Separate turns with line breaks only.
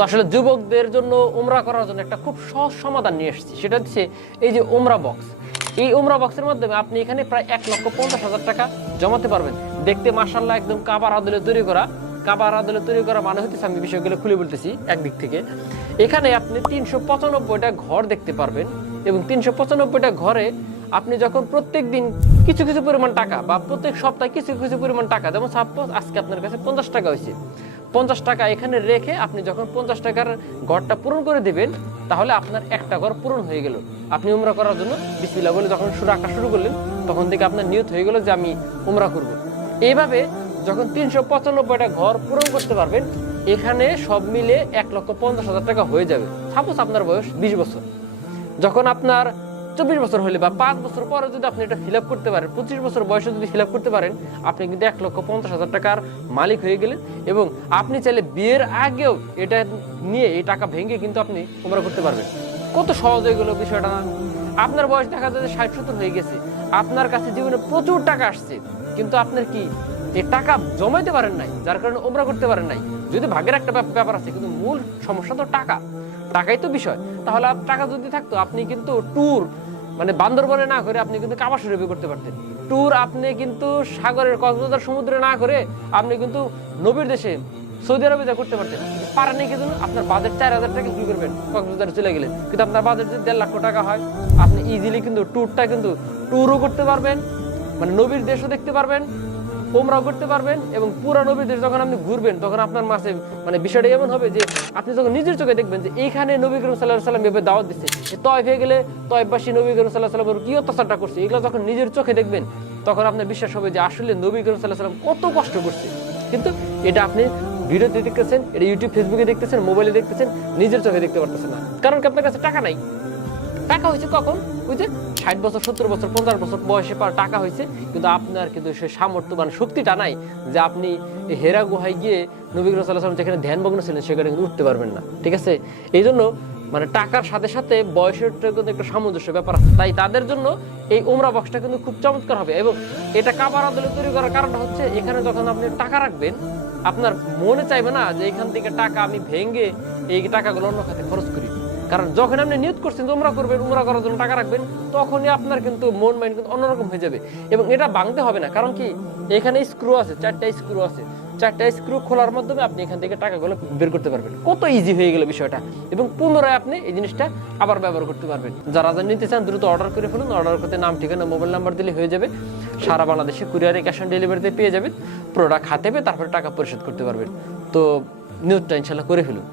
তো আসলে যুবকদের জন্য উমরা করার জন্য একটা খুব সহজ সমাধান নিয়ে এসেছি। সেটা হচ্ছে এই যে উমরা বক্স এই উমরা বক্সের মাধ্যমে আপনি এখানে প্রায় এক লক্ষ পঞ্চাশ হাজার টাকা জমাতে পারবেন। দেখতে মার্শাল্লাহ একদম কাবার আদলে তৈরি করা। কাবার আদলে তৈরি করা মানে হচ্ছে আমি বিষয়গুলো খুলে বলতেছি একদিক থেকে। এখানে আপনি তিনশো পঁচানব্বইটা ঘর দেখতে পারবেন এবং তিনশো পঁচানব্বইটা ঘরে আপনি যখন প্রত্যেক দিন কিছু কিছু পরিমাণ টাকা বা প্রত্যেক সপ্তাহে কিছু কিছু পরিমাণ টাকা, যেমন সাপোজ আজকে আপনার কাছে পঞ্চাশ টাকা হয়েছে। পঞ্চাশ টাকা এখানে রেখে আপনি যখন পঞ্চাশ টাকার ঘরটা পূরণ করে দিবেন, তাহলে আপনার একটা ঘর পূরণ হয়ে গেল। আপনি উমরা করার জন্য বিসমিল্লা বলে যখন শুরু আঁকা শুরু করলেন, তখন থেকে আপনার নিয়ত হয়ে গেল যে আমি উমরা করব। এইভাবে যখন তিনশো পঁচানব্বইটা ঘর পূরণ করতে পারবেন, এখানে সব মিলে এক লক্ষ পঞ্চাশ হাজার টাকা হয়ে যাবে। সাপোজ আপনার বয়স বিশ বছর। যখন আপনার চব্বিশ বছর হলে বা পাঁচ বছর পরে যদি আপনি এটা ফিল করতে পারেন, পঁচিশ বছর বয়সে যদি ফিল করতে পারেন, আপনি কিন্তু এক লক্ষ পঞ্চাশ হাজার টাকার মালিক হয়ে গেলেন এবং আপনি চাইলে বিয়ের আগেও এটা নিয়ে এই টাকা ভেঙে কিন্তু আপনি উমরা করতে পারবেন। কত সহজ হয়ে গেল বিষয়টা। আপনার বয়স দেখা যায় যে ষাট সত্তর হয়ে গেছে। আপনার কাছে জীবনে প্রচুর টাকা আসছে, কিন্তু আপনার কি এই টাকা জমাইতে পারেন নাই, যার কারণে ওমরা করতে পারেন নাই? যদি ভাগের একটা ব্যাপার আছে, কিন্তু মূল সমস্যা তো টাকা। টাকাই তো বিষয়। তাহলে টাকা যদি থাকতো, আপনি কিন্তু ট্যুর মানে বান্দরবনে না করে আপনি কিন্তু কাবা শরীফে করতে পারতেন। ট্যুর আপনি কিন্তু সাগরের কক্সবাজার সমুদ্রে না করে আপনি কিন্তু নবীর দেশে সৌদি আরবে যা করতে পারতেন। পারেনি কিন্তু আপনার বাজেট চার হাজার টাকা কি করবেন, কক্সবাজারে চলে গেলেন। কিন্তু আপনার বাজেট যদি দেড় লক্ষ টাকা হয়, আপনি ইজিলি কিন্তু ট্যুরটা কিন্তু ট্যুরও করতে পারবেন মানে নবীর দেশও দেখতে পারবেন ওমরাও করতে পারবেন এবং পুরা নবীর দেশ যখন আপনি ঘুরবেন, তখন আপনার মাসে মানে বিষয়টা এমন হবে যে আপনি যখন নিজের চোখে দেখবেন যে এইখানে নবী করিম সাল্লাহ সাল্লাম এভাবে দাওয়াত দিচ্ছে তয় হয়ে গেলে তয়বাসী নবী করিম সাল্লাহ সাল্লামের কি অত্যাচারটা করছে, এগুলো যখন নিজের চোখে দেখবেন, তখন আপনার বিশ্বাস হবে যে আসলে নবী করিম সাল্লাহ সাল্লাম কত কষ্ট করছে। কিন্তু এটা আপনি ভিডিওতে দেখতেছেন, এটা ইউটিউব ফেসবুকে দেখতেছেন মোবাইলে দেখতেছেন, নিজের চোখে দেখতে পারতেছেন না। কারণ কি আপনার কাছে টাকা নাই? টাকা হয়েছে কখন? ওই যে ষাট বছর, সত্তর বছর, পঞ্চাশ বছর বয়সে পর টাকা হয়েছে, কিন্তু আপনার কিন্তু সে সামর্থ্য মানে শক্তিটা নাই যে আপনি হেরা গুহায় গিয়ে নবী করিম সাল্লাহ সাল্লাম যেখানে ধ্যানমগ্ন ছিলেন, সেখানে কিন্তু উঠতে পারবেন না। ঠিক আছে? এই জন্য মানে টাকার সাথে সাথে বয়সের কিন্তু একটা সামঞ্জস্য ব্যাপার আছে। তাই তাদের জন্য এই উমরা বক্সটা কিন্তু খুব চমৎকার হবে এবং এটা কাবার আদলে তৈরি করার কারণটা হচ্ছে এখানে যখন আপনি টাকা রাখবেন, আপনার মনে চাইবে না যে এখান থেকে টাকা আমি ভেঙে এই টাকাগুলো অন্য খাতে খরচ করি। কারণ যখন আপনি নিয়ত করছেন যে উমরা করবেন, উমরা করার জন্য টাকা রাখবেন, তখনই আপনার কিন্তু মন মাইন্ড কিন্তু অন্যরকম হয়ে যাবে। এবং এটা ভাঙতে হবে না। কারণ কি? এখানে স্ক্রু আছে, চারটা স্ক্রু আছে। চারটা স্ক্রু খোলার মাধ্যমে আপনি এখান থেকে টাকাগুলো বের করতে পারবেন। কত ইজি হয়ে গেল বিষয়টা। এবং পুনরায় আপনি এই জিনিসটা আবার ব্যবহার করতে পারবেন। যারা যা নিতে চান, দ্রুত অর্ডার করে ফেলুন। অর্ডার করতে নাম, ঠিকানা মোবাইল নাম্বার দিলে হয়ে যাবে। সারা বাংলাদেশে কুরিয়ারে ক্যাশ অন ডেলিভারিতে পেয়ে যাবেন। প্রোডাক্ট হাতে পেয়ে তারপরে টাকা পরিশোধ করতে পারবেন। তো নিউজটা ইনশাল্লাহ করে ফেলুন।